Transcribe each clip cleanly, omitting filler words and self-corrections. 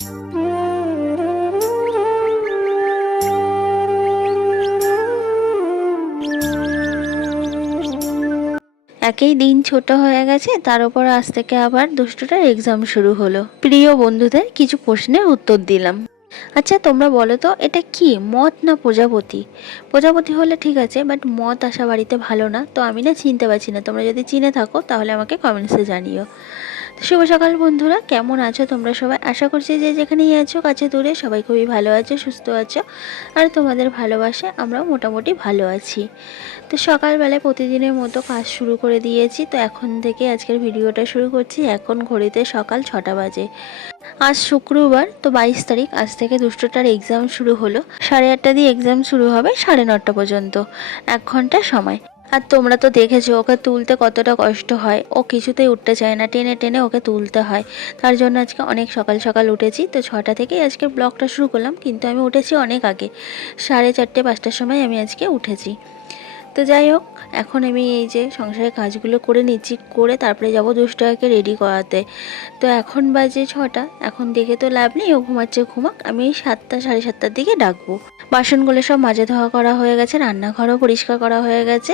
একেই দিন ছোট হয়ে গেছে, তার উপর আজ থেকে আবার দুষ্টুটার এক্সাম শুরু হলো। প্রিয় বন্ধুদের কিছু প্রশ্নের উত্তর দিলাম। আচ্ছা তোমরা বলো তো, এটা কি মথ না প্রজাপতি? প্রজাপতি হলে ঠিক আছে, বাট মথ আসা বাড়িতে ভালো না। তো আমি না চিনতে পারছি না, তোমরা যদি চিনে থাকো তাহলে আমাকে কমেন্টসে জানিও। শুভ সকাল বন্ধুরা, কেমন আছো তোমরা সবাই? আশা করছি যে যেখানেই আছো কাছে দূরে সবাই খুবই ভালো আছো, সুস্থ আছো, আর তোমাদের ভালোবাসে আমরাও মোটামুটি ভালো আছি। তো সকালবেলায় প্রতিদিনের মতো কাজ শুরু করে দিয়েছি। তো এখন থেকে আজকের ভিডিওটা শুরু করছি। এখন ঘড়িতে সকাল 6টা বাজে। আজ শুক্রবার, তো 22 তারিখ। আজ থেকে দুষ্টটার এক্সাম শুরু হলো। 8:30 দিয়ে এক্সাম শুরু হবে 9:30 পর্যন্ত, 1 ঘন্টা সময়। আর তোমরা তো দেখেছো ওকে তুলতে কতটা কষ্ট হয়। ও কিছুতেই উঠতে চায় না, টেনে টেনে ওকে তুলতে হয়। তার জন্য আজকে অনেক সকাল সকাল উঠেছি। তো 6টা থেকেই আজকে ব্লগটা শুরু করলাম, কিন্তু আমি উঠেছি অনেক আগে। 4:30 5টার সময় আমি আজকে উঠেছি। তো যাই হোক, এখন আমি এই যে সংসারের কাজগুলো করে নিচ্ছি, করে তারপরে যাবো দুষ্টকে রেডি করাতে। তো এখন বাজে 6টা। এখন দেখে তো লাভ নেই, ও ঘুমাচ্ছে ঘুমাক। আমি 7টা 7:30টার দিকে ডাকবো। বাসনগুলো সব মাজা ধোয়া করা হয়ে গেছে, রান্নাঘরও পরিষ্কার করা হয়ে গেছে।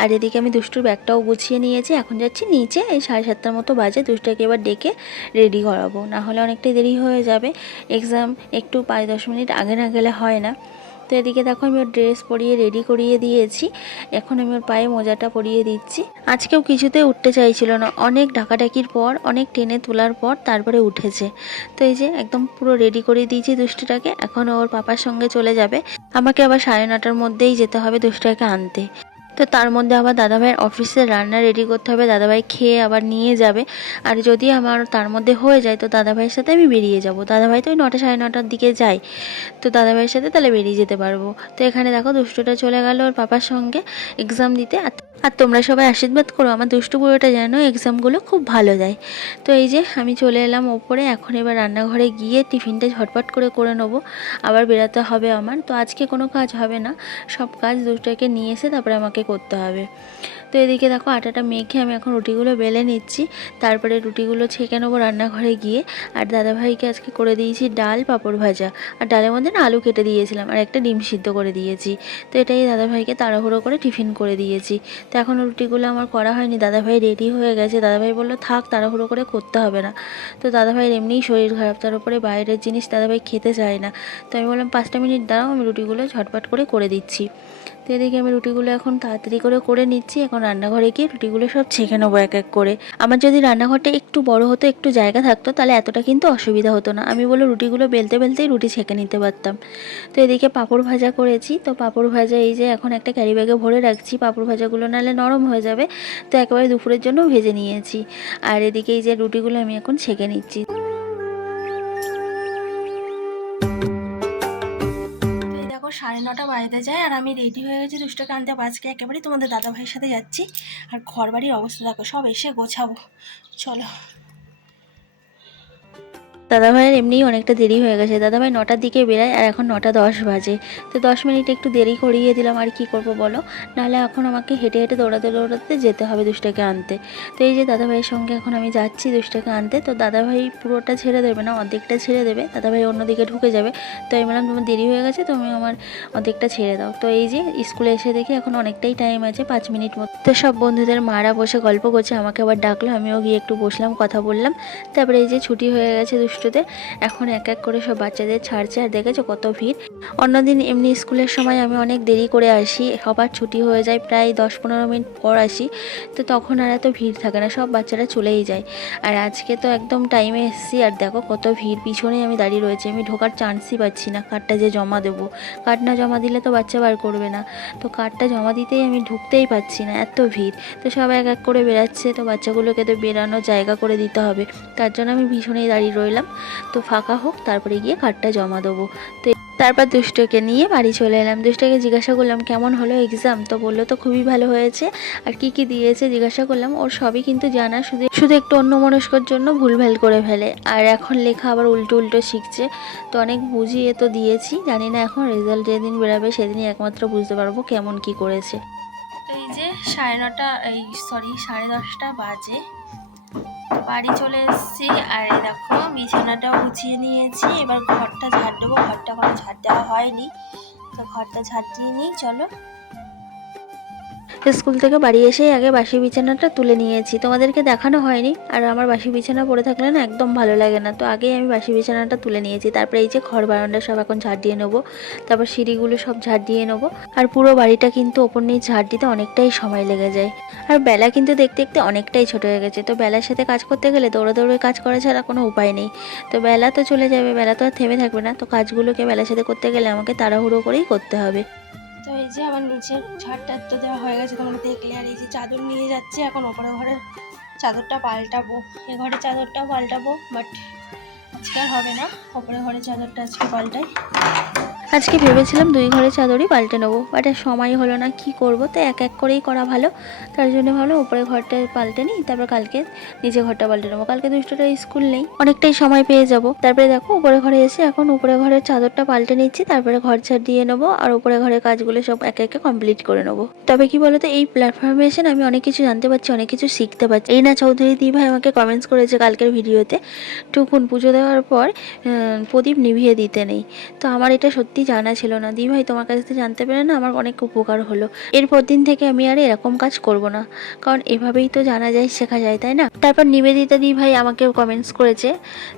আর এদিকে আমি দুষ্টুর ব্যাগটাও গুছিয়ে নিয়েছি। এখন যাচ্ছি নিচে, এই 7:30টার মতো বাজে। দুষ্টকে এবার ডেকে রেডি করাবো, না হলে অনেকটাই দেরি হয়ে যাবে। এক্সাম একটু 5-10 মিনিট আগে না গেলে হয় না। তো এদিকে দেখো আমি ওর ড্রেস পরিয়ে রেডি করিয়ে দিয়েছি। এখন আমি ওর পায়ে মোজাটা পরিয়ে দিচ্ছি। আজকেও কিছুতে উঠতে চাইছিল না, অনেক ডাকাডাকির পর, অনেক টেনে তোলার পর তারপরে উঠেছে। তো এই যে একদম পুরো রেডি করে দিয়েছি দুষ্টুটাকে। এখন ওর পাপার সঙ্গে চলে যাবে। আমাকে আবার 9:30টার মধ্যেই যেতে হবে দুষ্টুটাকে আনতে। তো তার মধ্যে আবার দাদাভাইয়ের অফিসে রান্না রেডি করতে হবে, দাদাভাই খেয়ে আবার নিয়ে যাবে। আর যদি আমার তার মধ্যে হয়ে যায় তো দাদাভাইয়ের সাথে আমি বেরিয়ে যাব। দাদাভাই তো ওই 9টা 9:30টার দিকে যায়। তো দাদাভাইয়ের সাথে তাহলে বেরিয়ে যেতে পারবো। তো এখানে দেখো দুষ্টুটা চলে গেল ওর পাপার সঙ্গে এক্সাম দিতে। আর তোমরা সবাই আশীর্বাদ করো আমার দুষ্টু বুড়োটা যেন এক্সামগুলো খুব ভালো দেয়। তো এই যে আমি চলে এলাম ওপরে। এখন এবার রান্নাঘরে গিয়ে টিফিনটা ঝটপট করে নেবো। আবার বেরাতে হবে আমার। তো আজকে কোনো কাজ হবে না, সব কাজ দুষ্টুকে নিয়ে এসে তারপরে আমাকে করতে হবে। তো এদিকে দেখো আটাটা মেখে আমি এখন রুটিগুলো বেলে নিচ্ছি। তারপরে রুটিগুলো ছেঁকে নেবো রান্নাঘরে গিয়ে। আর দাদাভাইকে আজকে করে দিয়েছি ডাল পাঁপড় ভাজা। আর ডালের মধ্যে না আলু কেটে দিয়েছিলাম, আর একটা ডিম সিদ্ধ করে দিয়েছি। তো এটাই দাদাভাইকে তাড়াহুড়ো করে টিফিন করে দিয়েছি। তো এখন রুটিগুলো আমার করা হয়নি, দাদাভাই রেডি হয়ে গেছে। দাদাভাই বললো থাক, তাড়াহুড়ো করে করতে হবে না। তো দাদাভাইয়ের এমনিই শরীর খারাপ, তার উপরে বাইরের জিনিস দাদাভাই খেতে চায় না। তো আমি বললাম 5টা মিনিট দাঁড়াও, আমি রুটিগুলো ঝটপট করে দিচ্ছি। তো এদিকে আমি রুটিগুলো এখন তাড়াতাড়ি করে নিচ্ছি। এখন রান্নাঘরে গিয়ে রুটিগুলো সব ছেঁকে নেবো এক এক করে। আমার যদি রান্নাঘরটা একটু বড় হতো, একটু জায়গা থাকতো, তাহলে এতটা কিন্তু অসুবিধা হতো না। আমি বলে রুটিগুলো বেলতে বেলতেই রুটি ছেঁকে নিতে পারতাম। তো এদিকে পাঁপড় ভাজা করেছি। তো পাঁপড় ভাজা এই যে এখন একটা ক্যারি ব্যাগে ভরে রাখছি। পাঁপড় ভাজাগুলো নাহলে নরম হয়ে যাবে। তো একেবারে দুপুরের জন্য ভেজে নিয়েছি। আর এদিকে এই যে রুটিগুলো আমি এখন ছেঁকে নিচ্ছি। দেখো 9:30 বাজতে যায়, আর আমি রেডি হয়ে গেছি দুষ্টকে আনতে। আজকে একেবারেই তোমাদের দাদাভাইয়ের সাথে যাচ্ছি। আর ঘর বাড়ির অবস্থা দেখো, সব এসে গোছাবো। চলো। দাদাভাইয়ের এমনিই অনেকটা দেরি হয়ে গেছে। দাদাভাই 9টার দিকে বেরায়, আর এখন 9:10 বাজে। তো 10 মিনিট একটু দেরি করিয়ে দিলাম, আর কি করব বলো। নাহলে এখন আমাকে হেঁটে হেঁটে দৌড়াতে দৌড়াতে যেতে হবে দুষ্টকে আনতে। তো এই যে দাদাভাইয়ের সঙ্গে এখন আমি যাচ্ছি দুষ্টকে আনতে। তো দাদাভাই পুরোটা ছেড়ে দেবে না, অর্ধেকটা ছেড়ে দেবে। দাদাভাই অন্যদিকে ঢুকে যাবে। তো আমি বললাম তোমার দেরি হয়ে গেছে, তুমি আমার অর্ধেকটা ছেড়ে দাও। তো এই যে স্কুলে এসে দেখি এখন অনেকটাই টাইম আছে, 5 মিনিট মতো। তো সব বন্ধুদের মারা বসে গল্প করছে, আমাকে আবার ডাকলো, আমিও গিয়ে একটু বসলাম, কথা বললাম। তারপরে এই যে ছুটি হয়ে গেছে দুষ্টুদের। এখন এক এক করে সব বাচ্চাদের ছাড়ছে। আর দেখেছো কত ভিড়। অন্যদিন এমনি স্কুলের সময় আমি অনেক দেরি করে আসি, সবার ছুটি হয়ে যায় প্রায় 10-15 মিনিট পর আসি। তো তখন আর এত ভিড় থাকে না, সব বাচ্চারা চলেই যায়। আর আজকে তো একদম টাইমে এসেছি। আর দেখো কত ভিড়, পিছনেই আমি দাঁড়িয়ে রয়েছি। আমি ঢোকার চান্সই পাচ্ছি না। কার্ডটা যে জমা দেবো, কার্ড না জমা দিলে তো বাচ্চা বার করবে না। তো কার্ডটা জমা দিতেই আমি ঢুকতেই পাচ্ছি না, এত ভিড়। তো সব এক এক করে বেরাচ্ছে। তো বাচ্চাগুলোকে তো বেরানোর জায়গা করে দিতে হবে, তার জন্য আমি ভীষণই দাঁড়িয়ে রইলাম। তো ফাঁকা হোক, তারপরে গিয়ে কার্ডটা জমা দেবো। তো তারপর দুষ্টকে নিয়ে বাড়ি চলে এলাম। দুষ্টকে জিজ্ঞাসা করলাম কেমন হলো এক্সাম। তো বললো তো খুবই ভালো হয়েছে। আর কি কি দিয়েছে জিজ্ঞাসা করলাম, ওর সবই কিন্তু জানা, শুধু শুধু একটু অন্যমনস্কর জন্য ভুলভাল করে ফেলে। আর এখন লেখা আবার উল্টো উল্টো শিখছে। তো অনেক বুঝিয়ে তো দিয়েছি, জানি না এখন রেজাল্ট যেদিন বেরাবে সেদিনই একমাত্র বুঝতে পারবো কেমন কি করেছে। তো এই যে 9:30, 10:30 বাজে। বাড়ি চলে এসেছি, আর এই দেখো বিছানাটাও গুছিয়ে নিয়েছি। এবার ঘরটা ঝাড় দেবো, ঘরটা কোনো ঝাড় দেওয়া হয়নি, তো ঘরটা ঝাড় দিয়ে নিই। চলো। স্কুল থেকে বাড়ি এসেই আগে বাসি বিছানাটা তুলে নিয়েছি, তোমাদেরকে দেখানো হয়নি। আর আমার বাসি বিছানা পড়ে থাকলে না একদম ভালো লাগে না, তো আগেই আমি বাসি বিছানাটা তুলে নিয়েছি। তারপরে এই যে ঘর বারান্দা সব এখন ঝাড় দিয়ে নেবো, তারপর সিঁড়িগুলো সব ঝাড় দিয়ে নেবো। আর পুরো বাড়িটা কিন্তু ওপর নিচ ঝাড় দিতে অনেকটাই সময় লেগে যায়। আর বেলা কিন্তু দেখতে দেখতে অনেকটাই ছোট হয়ে গেছে, তো বেলার সাথে কাজ করতে গেলে দৌড়ে দৌড়ে কাজ করা ছাড়া কোনো উপায় নেই। তো বেলা তো চলে যাবে, বেলা তো আর থেমে থাকবে না, তো কাজগুলোকে বেলার সাথে করতে গেলে আমাকে তাড়াহুড়ো করেই করতে হবে। তো এই যে আমার নিচের ঝাড়টার তো দেওয়া হয়ে গেছে, তোমরা দেখলে। আর এই যে চাদর নিয়ে যাচ্ছি এখন ওপরে ঘরের চাদরটা পাল্টাবো, এ ঘরের চাদরটাও পাল্টাবো, বাট আজকে আর হবে না, ওপরে ঘরের চাদরটা আজকে পাল্টাই। আজকে ভেবেছিলাম 2 ঘরের চাদরই পাল্টে নেবো, বাট আর সময় হলো না, কি করব, তো এক এক করেই করা ভালো। তার জন্য ভাবলাম উপরে ঘরটা পাল্টে নিই, তারপর কালকে নিচে ঘরটা পাল্টে নেবো। কালকে দুষ্টটা স্কুল নেই, অনেকটাই সময় পেয়ে যাব। তারপরে দেখো উপরে ঘরে এসে এখন উপরে ঘরের চাদরটা পাল্টে নিচ্ছি, তারপরে ঘর ঝাড় দিয়ে নেবো আর উপরে ঘরের কাজগুলো সব একে একে কমপ্লিট করে নেবো। তবে কি বলতো, এই প্ল্যাটফর্মে এসে আমি অনেক কিছু জানতে পারছি, অনেক কিছু শিখতে পারছি। এই না চৌধুরী দি ভাই আমাকে কমেন্টস করেছে কালকের ভিডিওতে, টুকুন পুজো দেওয়ার পর প্রদীপ নিভিয়ে দিতে নেই। তো আমার এটা সত্যি জানা ছিল না। দি ভাই তোমার কাছ থেকে জানতে পেরে না আমার অনেক উপকার হলো। এরপর দিন থেকে আমি আর এরকম কাজ করব না, কারণ এভাবেই তো জানা যায়, শেখা যায়, তাই না? তারপর নিবেদিতা দি ভাই আমাকে কমেন্টস করেছে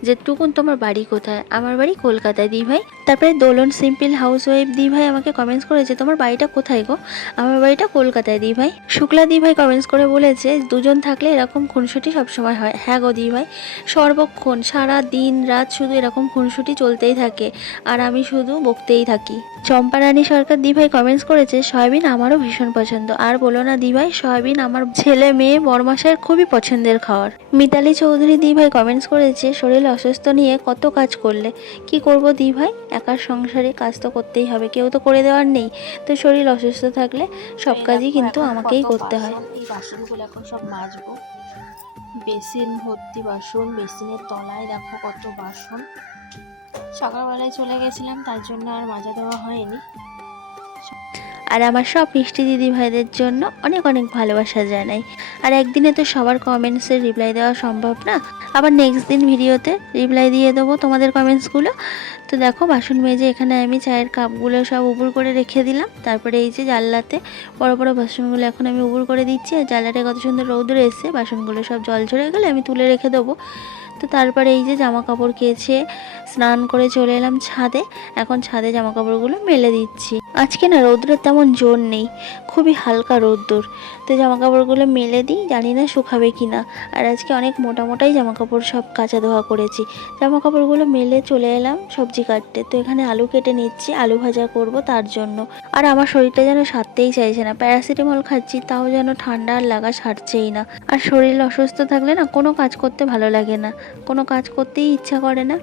যে টুকুন তোমার বাড়ি কোথায়? আমার বাড়ি কলকাতায় দি ভাই। তারপরে দোলন সিম্পল হাউস ওয়াইফ দি ভাই আমাকে কমেন্টস করেছে তোমার বাড়িটা কোথায় গো? আমার বাড়িটা কলকাতায় দি ভাই। শুক্লা দি ভাই কমেন্টস করে বলেছে দুজন থাকলে এরকম খুনসুটি সবসময় হয়। হ্যাঁ গো দি ভাই, সর্বক্ষণ সারা দিন রাত শুধু এরকম খুনসুটি চলতেই থাকে, আর আমি শুধু বকতেই থাকি। চম্পা রানী সরকার দি ভাই কমেন্টস করেছে সয়াবিন আমারও ভীষণ পছন্দ। আর বলো না দি ভাই, সয়াবিন আমার ছেলে মেয়ে বড়মাসার খুবই পছন্দের খাবার। মিতালি চৌধুরী দি ভাই কমেন্টস করেছে শরীর অসুস্থ নিয়ে কত কাজ করলে। কি করব দি ভাই, একার সংসারে কাজ তো করতেই হবে, কেউ তো করে দেওয়ার নেই। তো শরীর অসুস্থ থাকলে সব কাজই কিন্তু আমাকেই করতে হয়। এই বাসনগুলো এখন সব মাজবো, বেসিন ভর্তি বাসন, বেসিনের তলায় দেখো কত বাসন। সকালবেলায় চলে গেছিলাম, তার জন্য আর মাজা দেওয়া হয়নি। আর আমার সব মিষ্টি দিদি ভাইদের জন্য অনেক অনেক ভালোবাসা জানাই। আর একদিনে তো সবার কমেন্টসের রিপ্লাই দেওয়া সম্ভব না, আবার নেক্সট দিন ভিডিওতে রিপ্লাই দিয়ে দেবো তোমাদের কমেন্টসগুলো। তো দেখো বাসন মেজে এখানে আমি চায়ের কাপগুলো সব উবুর করে রেখে দিলাম। তারপরে এই যে জানলাতে বড় বড় বাসনগুলো এখন আমি উবুর করে দিচ্ছি, আর জানলাটা কত সুন্দর রৌদ্র এসছে, বাসনগুলো সব জল ঝরে গেলে আমি তুলে রেখে দেবো। তো তারপরে এই যে জামা কাপড় কেচে স্নান করে চলে এলাম ছাদে, এখন ছাদে জামা কাপড়গুলো মেলে দিচ্ছি। আজকে না রৌদ্রের তেমন জোর নেই, খুবই হালকা রৌদ্র, তো জামা কাপড়গুলো মেলে দিই, জানি না শুকাবে কি না। আর আজকে অনেক মোটা মোটাই জামা কাপড় সব কাচা ধোয়া করেছি। জামা কাপড়গুলো মেলে চলে এলাম সবজি কাটতে, তো এখানে আলু কেটে নিচ্ছি, আলু ভাজা করব তার জন্য। আর আমার শরীরটা যেন সারতেই চাইছে না, প্যারাসিটামল খাচ্ছি তাও যেন ঠান্ডা আর লাগা সারছেই না। আর শরীর অসুস্থ থাকলে না কোনো কাজ করতে ভালো লাগে না, কোনো কাজ করতেই ইচ্ছা করে না।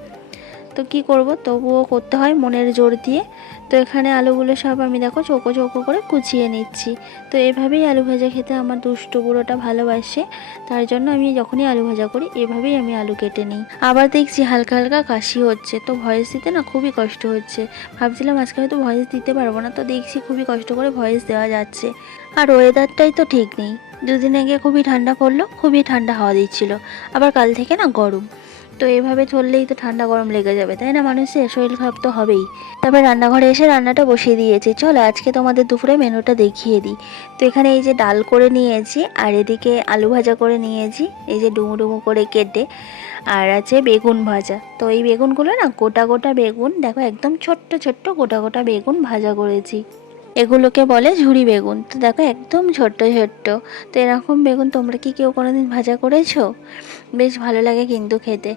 তো কি করব, তবুও করতে হয় মনের জোর দিয়ে। তো এখানে আলুগুলো সব আমি দেখো চৌকো চৌকো করে কুচিয়ে নিচ্ছি। তো এভাবেই আলু ভাজা খেতে আমার দুষ্টু বুড়োটা ভালোবাসে, তার জন্য আমি যখনই আলু ভাজা করি এভাবেই আমি আলু কেটে নিই। আবার দেখছি হালকা হালকা কাশি হচ্ছে, তো ভয়েস দিতে না খুবই কষ্ট হচ্ছে। ভাবছিলাম আজকে হয়তো ভয়েস দিতে পারবো না, তো দেখছি খুবই কষ্ট করে ভয়েস দেওয়া যাচ্ছে। আর ওয়েদারটাই তো ঠিক নেই, দুদিন আগে খুবই ঠান্ডা পড়লো, খুবই ঠান্ডা হাওয়া দিচ্ছিল, আবার কাল থেকে না গরম। তো এভাবে চললেই তো ঠান্ডা গরম লেগে যাবে, তাই না? মানুষের শরীর খারাপ তো হবেই। তবে রান্নাঘরে এসে রান্নাটা বসিয়ে দিয়েছি, চলো আজকে তোমাদের দুপুরে মেনুটা দেখিয়ে দিই। তো এখানে এই যে ডাল করে নিয়েছি, আর এদিকে আলু ভাজা করে নিয়েছি এই যে ডুমু ডুমু করে কেটে, আর আছে বেগুন ভাজা। তো এই বেগুনগুলো না গোটা গোটা বেগুন, দেখো একদম ছোট্ট ছোট্ট গোটা গোটা বেগুন ভাজা করেছি। এগুলোকে বলে ঝুরি বেগুন। তো দেখো একদম ছোট্ট ছোট্ট। তো এরকম বেগুন তোমরা কি কেউ কোনোদিন ভাজা করেছো? বেশ ভালো লাগে কিন্তু খেতে।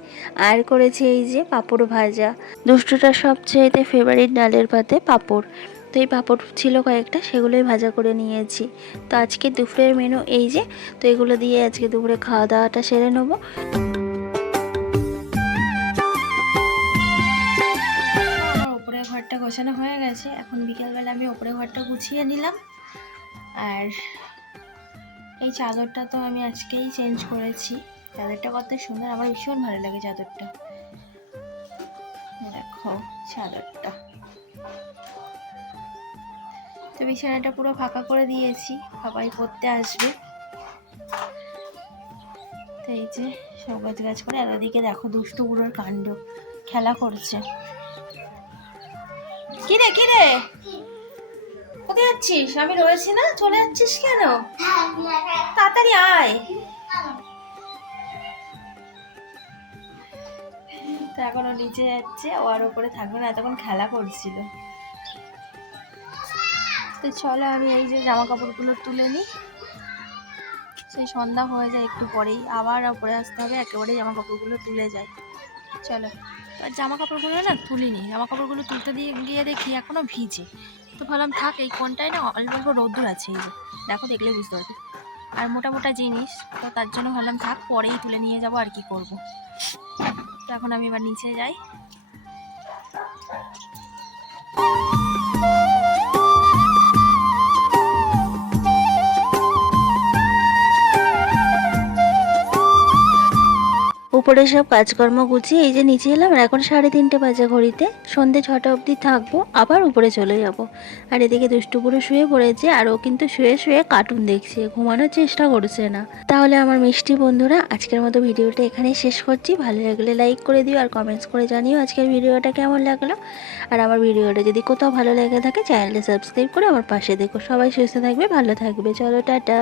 আর করেছি এই যে পাঁপড় ভাজা, দুষ্টুটার সবচেয়ে ফেভারিট ডালের পাতে পাঁপড়। তো এই পাঁপড় ছিল কয়েকটা, সেগুলোই ভাজা করে নিয়েছি। তো আজকে দুপুরের মেনু এই যে, তো এগুলো দিয়ে আজকে দুপুরে খাওয়া দাওয়াটা সেরে নেবো। ওপরে ঘরটা গোছানো হয়ে গেছে, এখন বিকেলবেলা আমি ওপরে ঘরটা গুছিয়ে নিলাম। আর এই চাদরটা তো আমি আজকেই চেঞ্জ করেছি, চাদরটা কত সুন্দর, আমার ভীষণ ভালো লাগে চাদরটা। দেখো চাদরটা, তো বিছানাটা পুরো ফাঁকা করে দিয়েছি, সবাই পড়তে আসবে। তো এই যে সব গাছ করে, আর ওদিকে দেখো দুষ্টু বুড়োর কাণ্ড, খেলা করছে। কিরে কিরে, কোথায় যাচ্ছিস? আমি রয়েছি না, চলে যাচ্ছিস কেন? তাড়াতাড়ি আয়। তো এখনো নিচে যাচ্ছে, ও আর ওপরে থাকবে না, এতক্ষণ খেলা করছিল। তো চলো আমি এই যে জামা কাপড়গুলো তুলে নিই, সেই সন্ধ্যা হয়ে যায় একটু পরেই, আবার ওপরে আসতে হবে, একেবারে জামা কাপড়গুলো তুলে যায়। চলো, আর জামা কাপড়গুলো না তুলিনি, জামা কাপড়গুলো তুলতে দিয়ে গিয়ে দেখি এখনো ভিজে। তো ভাবলাম থাক, এই কোনটায় না অল্প অল্প রোদ্দুর আছে, এই যে দেখো, দেখলে বুঝতে পারবে, আর মোটা মোটা জিনিস, তো তার জন্য ভাবলাম থাক, পরেই তুলে নিয়ে যাবো, আর কি করব। তো এখন আমি এবার নিচে যাই। উপরে সব কাজকর্ম গুছিয়ে এই যে নিচে এলাম, আর এখন 3:30 বাজে ঘড়িতে, সন্ধ্যে 6টা অবধি থাকবো, আবার উপরে চলে যাব। আর এদিকে দুষ্টু পুরো শুয়ে পড়েছে, আর ও কিন্তু শুয়ে শুয়ে কার্টুন দেখছে, ঘুমানোর চেষ্টা করছে না। তাহলে আমার মিষ্টি বন্ধুরা, আজকের মতো ভিডিওটা এখানেই শেষ করছি। ভালো লাগলে লাইক করে দিও, আর কমেন্টস করে জানিও আজকের ভিডিওটা কেমন লাগলো। আর আমার ভিডিওটা যদি কোথাও ভালো লেগে থাকে, চ্যানেলটা সাবস্ক্রাইব করে আমার পাশে দেখো। সবাই সুস্থ থাকবে, ভালো থাকবে, চলো টাটা।